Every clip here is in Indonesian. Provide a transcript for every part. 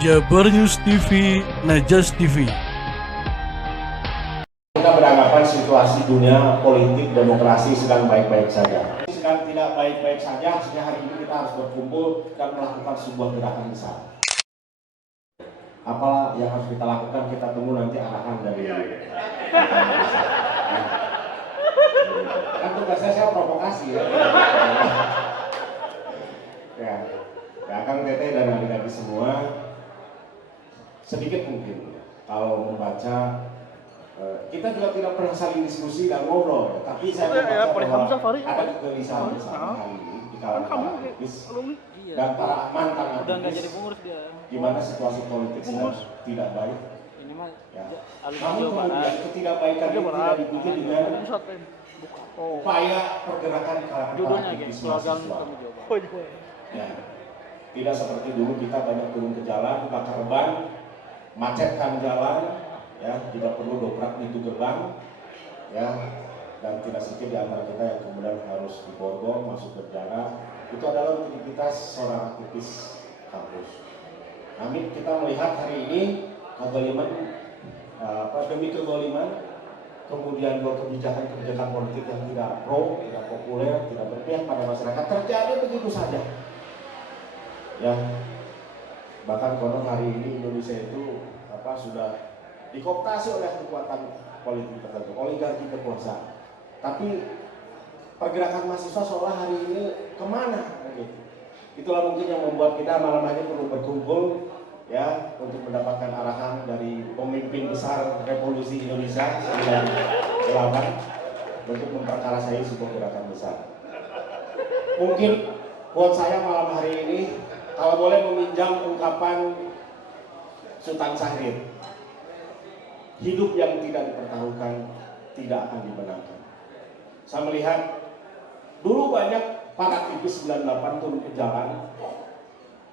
Jabar News TV, Najas TV. Kita beranggapan situasi dunia politik demokrasi sedang baik-baik saja. Sedang tidak baik-baik saja, sehingga hari ini kita harus berkumpul dan melakukan sebuah gerakan besar. Apa yang harus kita lakukan, kita tunggu nanti arahan dari kan tugasnya saya provokasi ya. Ya, Kang Tete dan adik-adik semua, sedikit mungkin kalau membaca, kita juga tidak pernah saling diskusi dan ngobrol, tapi saya membaca bahwa ada kegelisahan besar hari ini di kalangan para aktivis dan para mantan aktivis, di mana situasi politik sedang tidak baik. Ya. Namun kemudian ketidakbaikan ini tidak dipuji dengan upaya pergerakan kalangan para aktivis mahasiswa. Ya. Tidak seperti dulu kita banyak turun ke jalan, bakar ban, macetkan jalan, ya, tidak perlu dobrak pintu gerbang, ya, dan tidak sedikit di antara kita yang kemudian harus diborgong masuk berjalan. Itu adalah rutinitas seorang aktivis kampus. Namun kita melihat hari ini kezaliman, demi kezaliman, kemudian kebijakan-kebijakan politik yang tidak pro, tidak populer, tidak berpihak pada masyarakat terjadi begitu saja. Ya, bahkan konon hari ini Indonesia itu sudah dikooptasi oleh kekuatan politik tertentu, oligarki kekuasaan. Tapi pergerakan mahasiswa seolah hari ini kemana? Gitu. Itulah mungkin yang membuat kita malam hari perlu berkumpul, ya, untuk mendapatkan arahan dari pemimpin besar Revolusi Indonesia 98 untuk memperkarasai sebuah gerakan besar. Mungkin buat saya malam hari ini, kalau boleh meminjam ungkapan Sultan Syahrir, hidup yang tidak dipertaruhkan tidak akan dimenangkan. Saya melihat dulu banyak para aktivis 98 turun ke jalan,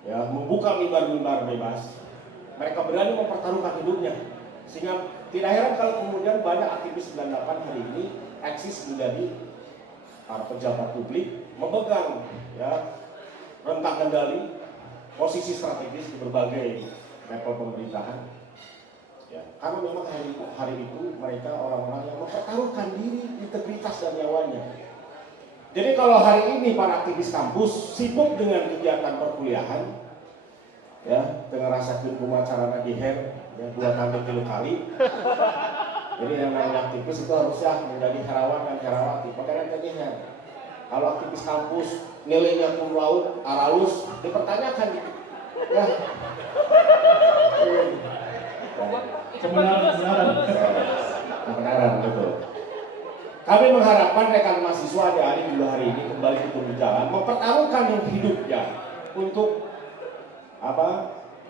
ya, membuka mimbar-mimbar bebas. Mereka berani mempertaruhkan hidupnya, sehingga tidak heran kalau kemudian banyak aktivis 98 hari ini eksis menjadi para pejabat publik, memegang, ya, rentang kendali, posisi strategis di berbagai level pemerintahan. Ya, karena memang hari itu mereka orang-orang yang mempertaruhkan diri, integritas dan nyawanya. Jadi kalau hari ini para aktivis kampus sibuk dengan kegiatan perkuliahan, ya, dengan rasa kumaha carana diher, ya, 2 kali 3 kali. Jadi yang namanya aktivis itu harusnya menjadi herawan dan herawati. Makanya tadinya kalau aktivis kampus nilainya cum laude, aralus, dipertanyakan, ya. Kebenaran, betul. Kami mengharapkan rekan mahasiswa adik-adik juga hari ini kembali turun ke jalan, mempertaruhkan hidupnya untuk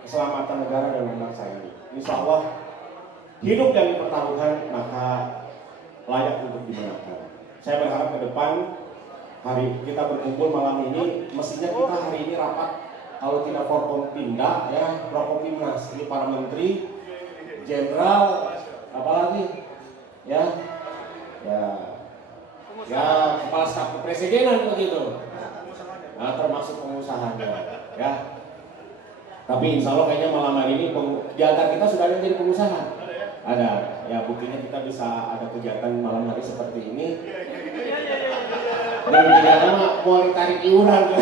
keselamatan negara dan bangsa ini. Insya Allah hidup yang dipertaruhkan maka layak untuk dimenangkan. Saya berharap ke depan hari kita berkumpul malam ini, mestinya kita hari ini rapat, kalau tidak Forkompimda, ya, Prokopimnas, ini para menteri, jenderal, apalagi, ya, kepala staf kepresidenan begitu, nah, termasuk pengusahanya, ya. Tapi insya Allah kayaknya malam hari ini di antara kita sudah ada yang jadi pengusaha, ada, ya, buktinya kita bisa ada kegiatan malam hari seperti ini. Dan tidak lama mau ditarik iuran.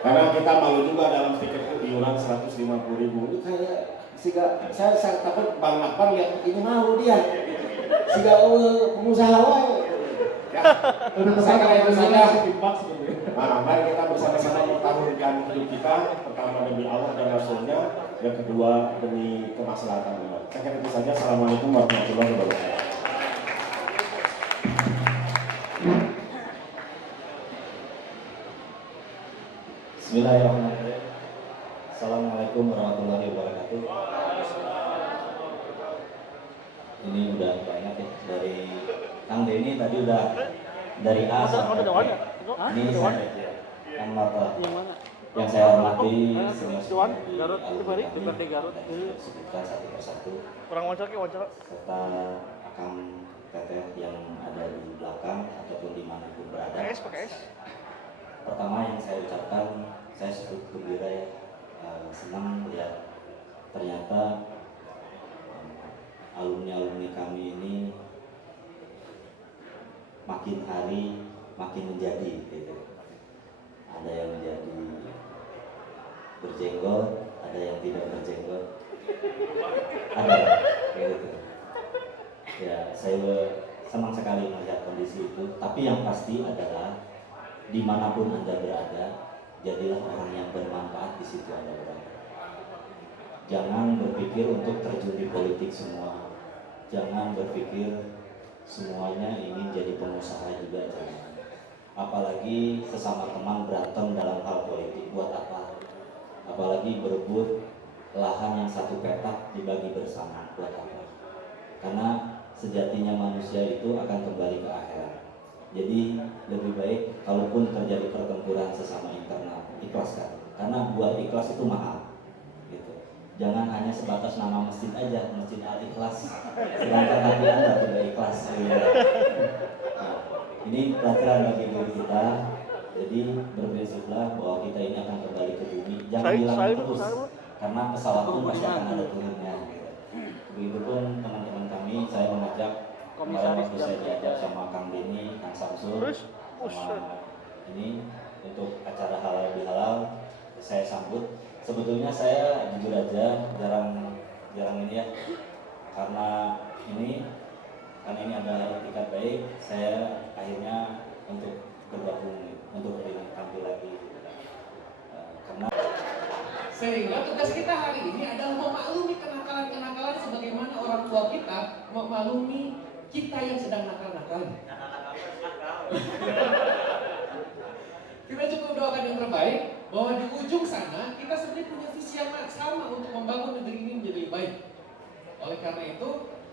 Karena kita malu juga dalam tiket itu iuran 150.000. Ini kayak saya takut Bang Akbar lihat ini malu dia. Sehingga pengusaha wae. Ya. Saya kira itu saja. Mari kita bersama-sama mempertaruhkan hidup kita, pertama demi Allah dan Rasulnya, yang kedua demi kemaslahatan umat. Saya kira itu saja. Assalamualaikum warahmatullahi wabarakatuh. Bismillahirrahmanirrahim. Assalamualaikum warahmatullahi wabarakatuh. Ini udah banyak ya, dari Kang Denny tadi udah dari A sampai Z. Ini sampai Z. Kang Mata. Yang saya hormati semua Garut itu bari di Garut. Sebutkan satu persatu. Kurang wawancara. Serta Kang Teteh yang ada di belakang ataupun dimanapun berada. Pakai S. pertama yang saya ucapkan, saya cukup gembira ya, senang melihat ternyata alumni-alumni kami ini makin hari makin menjadi gitu. Ada yang menjadi berjenggot, ada yang tidak berjenggot, ada gitu. Ya, saya senang sekali melihat kondisi itu. Tapi yang pasti adalah dimanapun Anda berada, jadilah orang yang bermanfaat di situ Anda berada. Jangan berpikir untuk terjun di politik semua. Jangan berpikir semuanya ingin jadi pengusaha juga, jangan. Apalagi sesama teman berantem dalam hal politik, buat apa? Apalagi berebut lahan yang satu petak dibagi bersama, buat apa? Karena sejatinya manusia itu akan kembali ke akhirat. Jadi lebih baik kalaupun terjadi pertempuran sesama internal, ikhlaskan. Karena buat ikhlas itu mahal. Gitu. Jangan hanya sebatas nama masjid aja, Masjid Al-Ikhlas. Sedangkan hati Anda tidak ikhlas. Gitu. Nah, ini pelajaran bagi diri kita. Jadi berprinsiplah bahwa kita ini akan kembali ke bumi. Jangan hilang terus. Karena pesawat pun pasti akan ada turunnya. Begitupun teman-teman kami, saya mengajak kemarin waktu saya diajak sama Kang Denny, Kang Samsul, sama ini untuk acara halal bihalal, saya sambut. Sebetulnya saya jujur aja jarang ini ya, karena ini ada etikat baik, saya akhirnya untuk bergabung untuk tampil lagi karena sehingga tugas kita hari ini adalah memaklumi kenakalan-kenakalan sebagaimana orang tua kita memaklumi kita yang sedang nakal-nakal. Kita cukup doakan yang terbaik bahwa di ujung sana kita sebenarnya punya visi yang sama untuk membangun negeri ini menjadi lebih baik. Oleh karena itu,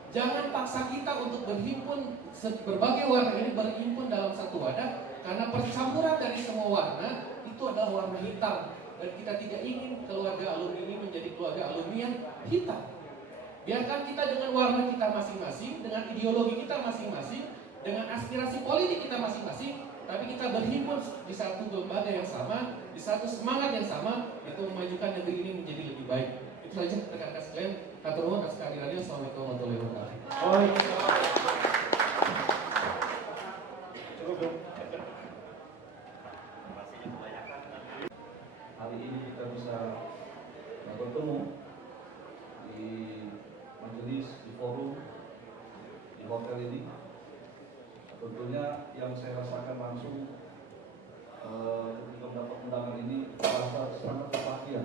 jangan paksa kita untuk berhimpun berbagai warna ini berhimpun dalam satu wadah, karena percampuran dari semua warna itu adalah warna hitam. Dan kita tidak ingin keluarga alumni ini menjadi keluarga alumni yang hitam. Biarkan kita dengan warna kita masing-masing, dengan ideologi kita masing-masing, dengan aspirasi politik kita masing-masing, tapi kita berhimpun di satu lembaga yang sama, di satu semangat yang sama, itu memajukan negeri ini menjadi lebih baik. Itu saja rekan-rekan sekalian. Hatur nuhun atas kehadirannya. Assalamualaikum warahmatullahi wabarakatuh. Hari ini kita bisa bertemu di majelis, di forum, di hotel ini. Tentunya yang saya rasakan langsung ketika mendapat undangan ini merasa sangat berbahagia.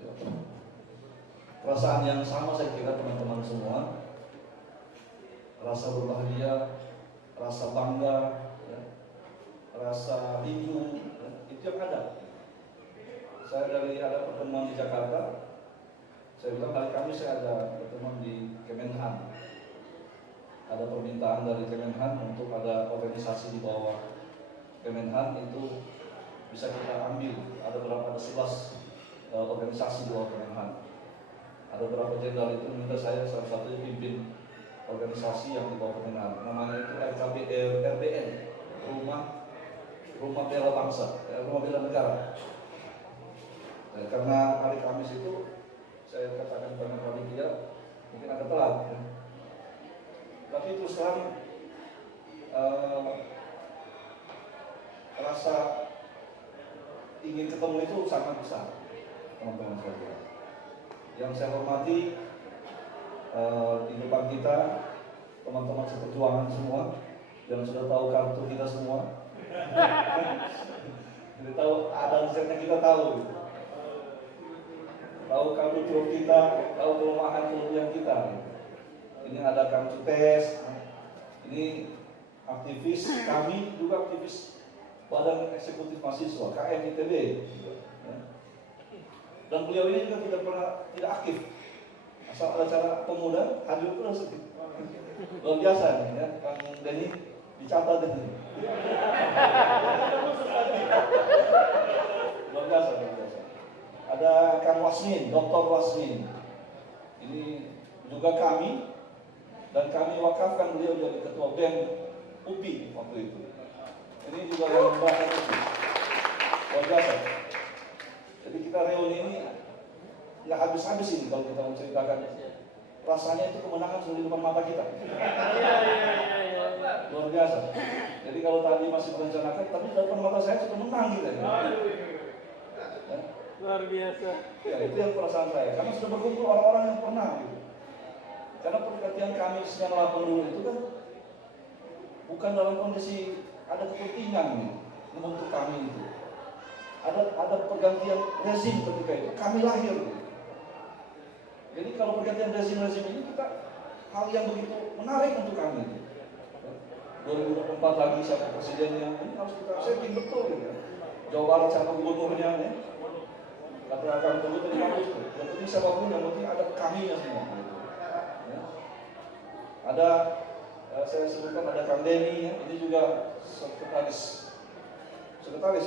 Ya. Perasaan yang sama saya kira teman-teman semua, rasa berbahagia, rasa bangga, ya, rasa rindu, ya, itu yang ada. Saya dari ada pertemuan di Jakarta, saya bilang hari Kamis saya ada pertemuan di Kemenhan. Ada permintaan dari Kemenhan untuk ada organisasi di bawah Kemenhan itu bisa kita ambil. Ada berapa, ada 11 organisasi di bawah Kemenhan. Ada beberapa jenderal itu minta saya salah satunya pimpin organisasi yang di bawah Kemenhan. Namanya itu RBN, Rumah Bela Bangsa, Rumah Bela Negara. Karena hari Kamis itu saya katakan kepada panitia mungkin agak telat, ya. Tapi terus terang rasa ingin ketemu itu sangat besar, teman-teman sekalian. Yang saya hormati di depan kita teman-teman seperjuangan semua yang sudah tahu kartu kita semua. Jadi tahu ada risetnya, kita tahu gitu. Tahu kartu truk kita, tahu kelemahan-kelemahan kita. Ini ada Kang Cutes, ini aktivis, kami juga aktivis Badan Eksekutif Mahasiswa, KMITB. Dan beliau ini juga tidak aktif. Asal ada acara pemuda, hadir terus. Luar biasa nih, ya. Kang Denny dicatat ini. Luar biasa, luar biasa. Ada Kang Wasmin, Dr. Wasmin. Ini juga kami dan kami wakafkan beliau jadi ketua BEM UPI waktu itu. Ini juga yang membahas itu luar biasa. Jadi kita reuni ini nggak habis-habis ini kalau kita menceritakan. Rasanya itu kemenangan sudah di depan mata kita. Luar biasa. Jadi kalau tadi masih merencanakan, tapi di depan mata saya sudah menang gitu. Ya. Luar biasa. Ya, itu yang perasaan saya. Karena sudah berkumpul orang-orang yang pernah gitu. Karena pergantian kami 98 itu kan bukan dalam kondisi ada kepentingan gitu, membentuk kami itu. Ada pergantian rezim ketika itu. Kami lahir gitu. Jadi kalau pergantian rezim-rezim ini kita hal yang begitu menarik untuk kami. 2024 lagi siapa presidennya, ini harus kita setting betul ya. Jawa Barat siapa gubernurnya ya. Kata akan tunggu tadi bagus. Yang penting siapapun yang penting ada kaminya semua. Gitu. Ya. Ada saya sebutkan ada Kang Denny ya. Ini juga sekretaris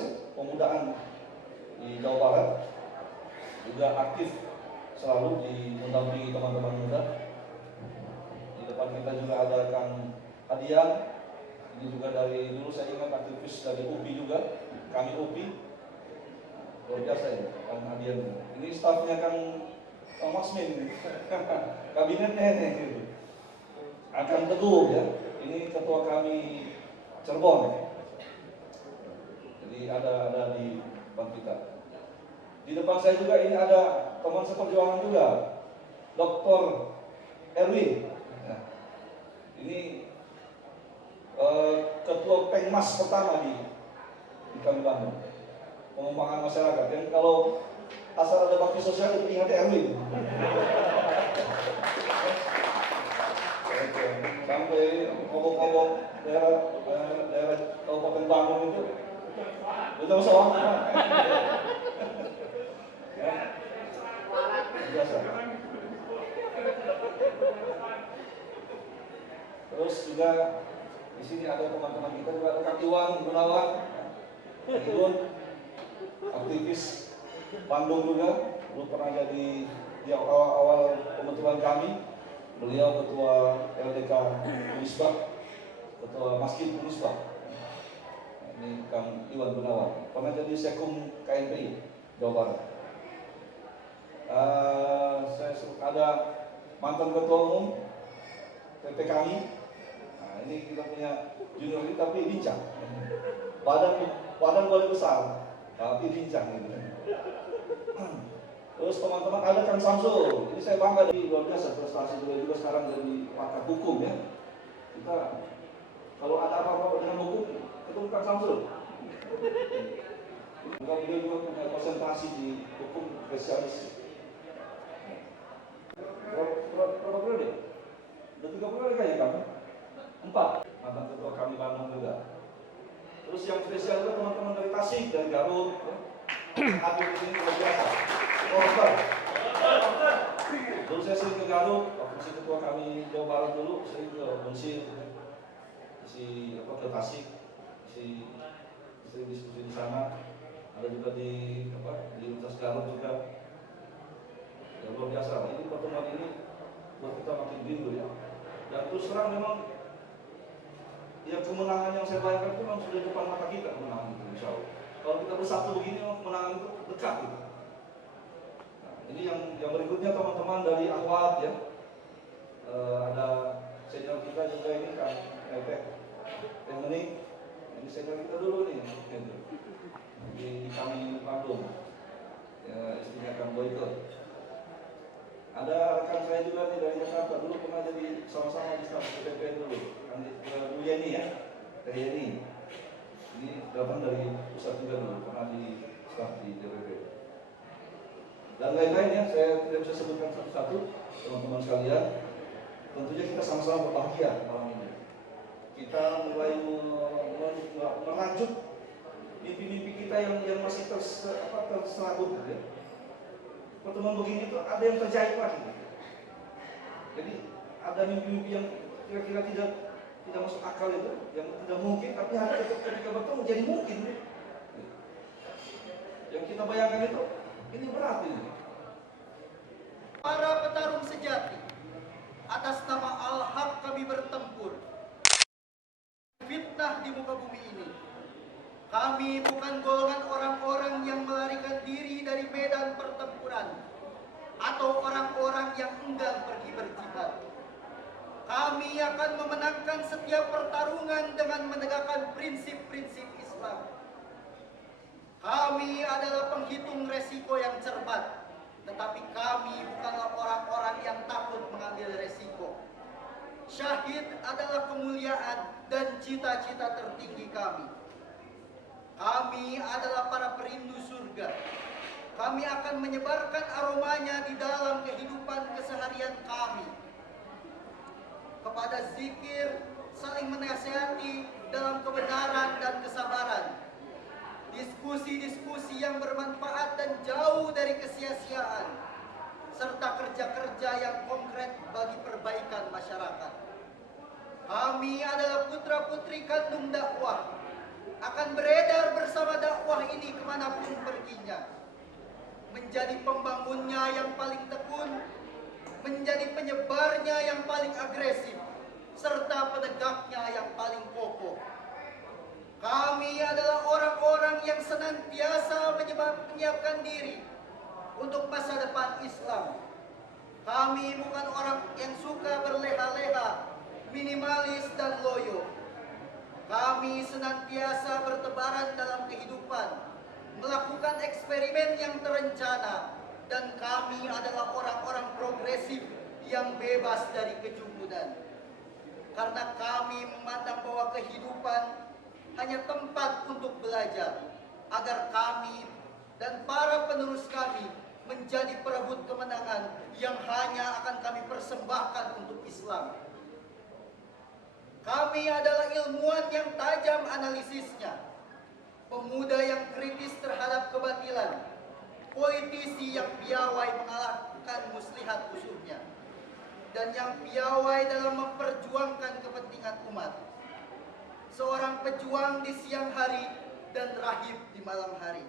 ya, pemudaan di Jawa Barat, juga aktif selalu mendampingi teman-teman muda. Di depan kita juga ada Kang Adian, ini juga dari dulu saya ingat aktivis dari UPI juga, kami UPI, luar biasa ya Kang Adian. Ini stafnya Kang Masmin, kabinetnya nih, gitu. Akan Teguh ya, ini ketua kami Cirebon. Jadi ada di depan kita. Di depan saya juga ini ada teman seperjuangan juga, Dr. Erwin. Nah, ini ketua Pengmas pertama di kami Bandung, pengembangan masyarakat. Dan kalau asal ada bakti sosial itu ingat Erwin. Sampai ngomong-ngomong daerah Kabupaten Bandung itu, udah soal. Biasa. Terus juga di sini ada teman-teman kita juga ada Kang Iwan Gunawan, Iwan aktivis Bandung juga, dulu pernah jadi di awal pembentukan kami. Beliau ketua LDK Unisba, ketua Masjid Unisba. Ini Kang Iwan Gunawan, pernah jadi Sekum KNPI Jawa Barat. Saya ada mantan ketua umum PP kami. Nah, ini kita punya junior ini tapi lincah. Badan boleh besar, tapi lincah gitu. Terus teman-teman ada Kang Samsul. Ini saya bangga dari luar biasa prestasi juga sekarang jadi pakar hukum ya. Kita kalau ada apa-apa dengan hukum ketemu Kang Samsul. Beliau juga punya konsentrasi di hukum spesialis. Berapa periode? Udah 3 periode kayaknya kan? 4. Mantan ketua kami Bandung juga. Terus yang spesial juga teman-teman dari Tasik, dari Garut. Hadir di sini luar biasa. Korban. Dulu saya sering ke Garut, waktu si ketua kami Jawa Barat dulu, saya ke Bensir, ke Tasik, sering diskusi di sana. Ada juga di Universitas Garut juga. Ya, luar biasa. Ini pertemuan ini buat kita makin rindu ya. Dan terus terang memang ya kemenangan yang saya bayangkan itu memang sudah di depan mata kita kemenangan itu insya Allah. Kalau kita bersatu begini memang kemenangan itu dekat gitu. Nah, ini yang berikutnya teman-teman dari Ahwat ya. Ada senior kita juga ini Kang Efek Temenik. Ini senior kita dulu nih gitu. Di kami Bandung. Ya, istrinya Kang Boyko. Ada rekan saya juga nih dari Jakarta, dulu pernah jadi sama-sama di staf PPP dulu, Bu Yeni ya, dari Yeni. Ini datang dari pusat juga dulu, pernah di staf di DPP. Dan lain-lain ya, saya tidak bisa sebutkan satu-satu, teman-teman sekalian. Tentunya kita sama-sama berbahagia malam ini. Kita mulai merajut mimpi-mimpi kita yang masih terserabut ya. Pertemuan begini tuh ada yang terjahit lagi. Jadi ada mimpi-mimpi yang kira-kira tidak masuk akal itu, yang tidak mungkin, tapi hari ketika bertemu jadi mungkin. Yang kita bayangkan itu, ini berat ini. Para petarung sejati, atas nama Al-Haq kami bertempur. Fitnah di muka bumi ini. Kami bukan golongan orang-orang yang melarikan diri dari medan pertempuran atau orang-orang yang enggan pergi berjihad. Kami akan memenangkan setiap pertarungan dengan menegakkan prinsip-prinsip Islam. Kami adalah penghitung resiko yang cermat, tetapi kami bukanlah orang-orang yang takut mengambil resiko. Syahid adalah kemuliaan dan cita-cita tertinggi kami. Kami adalah para perindu surga. Kami akan menyebarkan aromanya di dalam kehidupan keseharian kami. Kepada zikir, saling menasihati dalam kebenaran dan kesabaran. Diskusi-diskusi yang bermanfaat dan jauh dari kesia-siaan. Serta kerja-kerja yang konkret bagi perbaikan masyarakat. Kami adalah putra-putri kandung dakwah. Akan beredar bersama dakwah ini kemanapun perginya. Menjadi pembangunnya yang paling tekun, menjadi penyebarnya yang paling agresif, serta penegaknya yang paling kokoh. Kami adalah orang-orang yang senantiasa menyiapkan diri untuk masa depan Islam. Kami bukan orang yang suka berleha-leha, minimalis dan loyo. Kami senantiasa bertebaran dalam kehidupan, melakukan eksperimen yang terencana, dan kami adalah orang-orang progresif yang bebas dari kejumudan. Karena kami memandang bahwa kehidupan hanya tempat untuk belajar, agar kami dan para penerus kami menjadi perebut kemenangan yang hanya akan kami persembahkan untuk Islam. Kami adalah ilmuwan yang tajam analisisnya, pemuda yang kritis terhadap kebatilan, politisi yang piawai mengalahkan muslihat musuhnya, dan yang piawai dalam memperjuangkan kepentingan umat. Seorang pejuang di siang hari dan rahib di malam hari.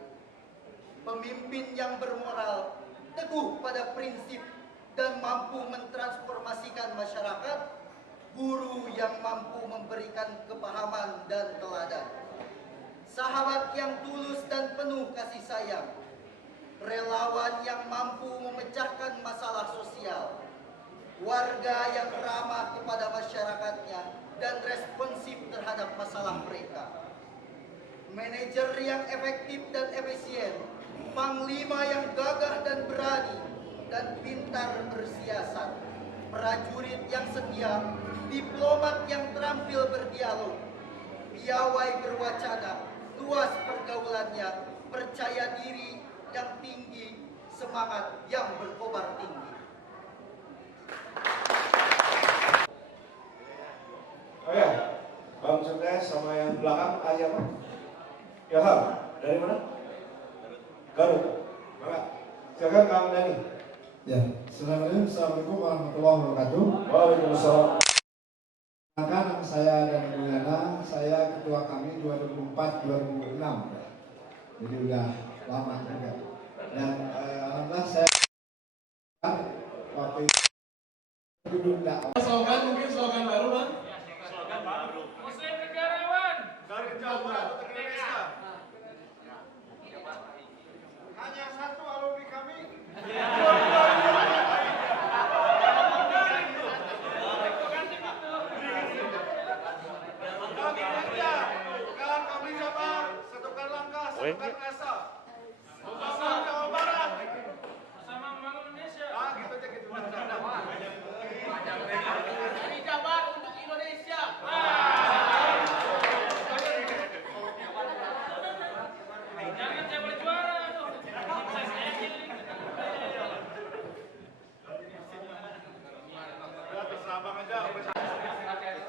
Pemimpin yang bermoral, teguh pada prinsip, dan mampu mentransformasikan masyarakat. Guru yang mampu memberikan kepahaman dan teladan. Sahabat yang tulus dan penuh kasih sayang. Relawan yang mampu memecahkan masalah sosial. Warga yang ramah kepada masyarakatnya dan responsif terhadap masalah mereka. Manajer yang efektif dan efisien. Panglima yang gagah dan berani dan pintar bersiasat. Prajurit yang setia, diplomat yang terampil berdialog, piawai berwacana, luas pergaulannya, percaya diri yang tinggi, semangat yang berkobar tinggi. Oke, Bang Sukses sama yang belakang aja apa? Ya, dari mana? Garut. Maka, silakan Kang Dani. Ya, Assalamualaikum warahmatullahi wabarakatuh. Waalaikumsalam. Nama saya dan Ibu Yana, saya ketua kami 2004-2006. Jadi udah lama juga. Dan alhamdulillah saya waktu itu duduk dakwah. Slogan mungkin slogan baru, Bang. Slogan baru. Muslim negarawan. Dari Jawa atau Indonesia. Hanya satu alumni kami. Satukan asa. Membangun Jawa Barat. Sama membangun Indonesia. Ah, gitu aja gitu. Dari Jabar untuk Indonesia. Jangan Jabar juara, aduh. Saya terserah Bang aja.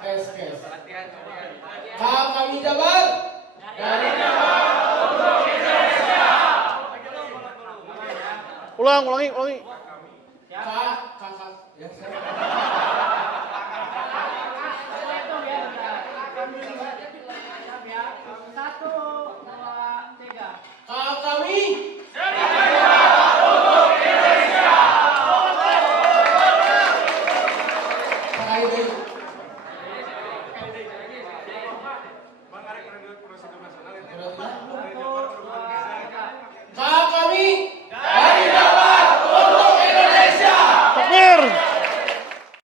Kes. Kami Jabar. Dari Jabar. Ulangi. Kak. Ya,